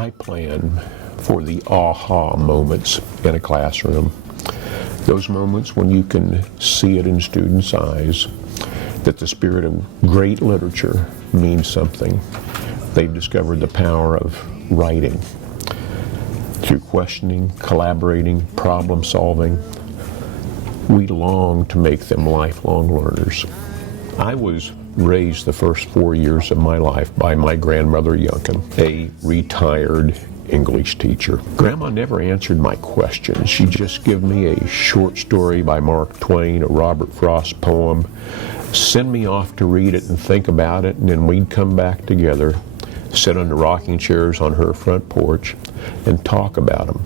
I plan for the aha moments in a classroom. Those moments when you can see it in students' eyes, that the spirit of great literature means something. They've discovered the power of writing. Through questioning, collaborating, problem solving, we long to make them lifelong learners. I was raised the first 4 years of my life by my grandmother Yunkin, a retired English teacher. Grandma never answered my questions. She just gave me a short story by Mark Twain, a Robert Frost poem, send me off to read it and think about it, and then we'd come back together, sit under rocking chairs on her front porch, and talk about them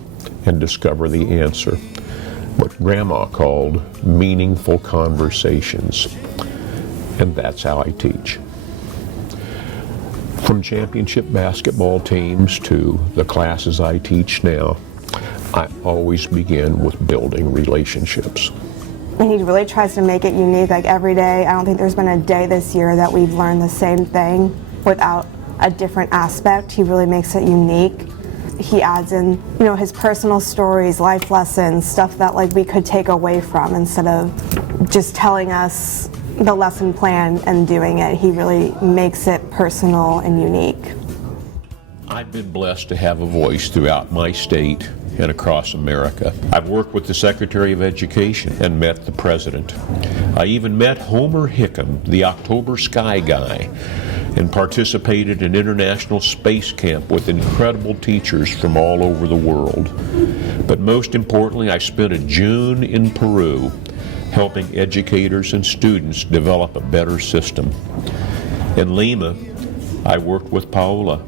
and discover the answer. What Grandma called meaningful conversations. And that's how I teach. From championship basketball teams to the classes I teach now, I always begin with building relationships. And he really tries to make it unique, like every day. I don't think there's been a day this year that we've learned the same thing without a different aspect. He really makes it unique. He adds in, his personal stories, life lessons, stuff that we could take away from instead of just telling us the lesson plan and doing it. He really makes it personal and unique. I've been blessed to have a voice throughout my state and across America. I've worked with the Secretary of Education and met the President. I even met Homer Hickam, the October Sky Guy, and participated in international space camp with incredible teachers from all over the world. But most importantly, I spent a June in Peru helping educators and students develop a better system. In Lima, I worked with Paola.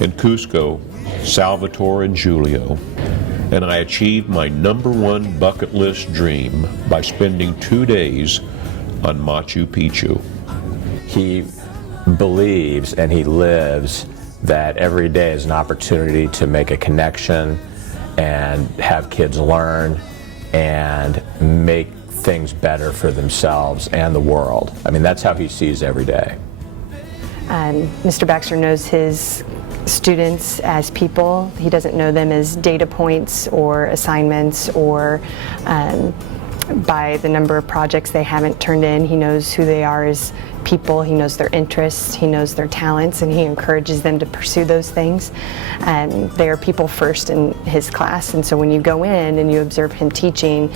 In Cusco, Salvatore and Julio. And I achieved my #1 bucket list dream by spending 2 days on Machu Picchu. He believes and he lives that every day is an opportunity to make a connection and have kids learn and make things better for themselves and the world. I mean, that's how he sees every day. Mr. Baxter knows his students as people. He doesn't know them as data points or assignments or by the number of projects they haven't turned in. He knows who they are as people. He knows their interests. He knows their talents, and he encourages them to pursue those things. They are people first in his class, and so when you go in and you observe him teaching,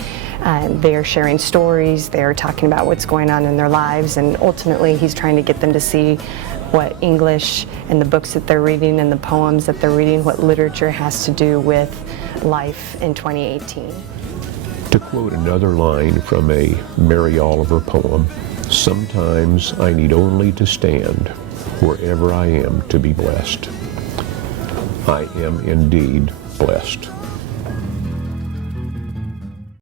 they are sharing stories. They are talking about what's going on in their lives, and ultimately he's trying to get them to see what English and the books that they're reading and the poems that they're reading, what literature has to do with life in 2018. To quote another line from a Mary Oliver poem, sometimes I need only to stand wherever I am to be blessed. I am indeed blessed.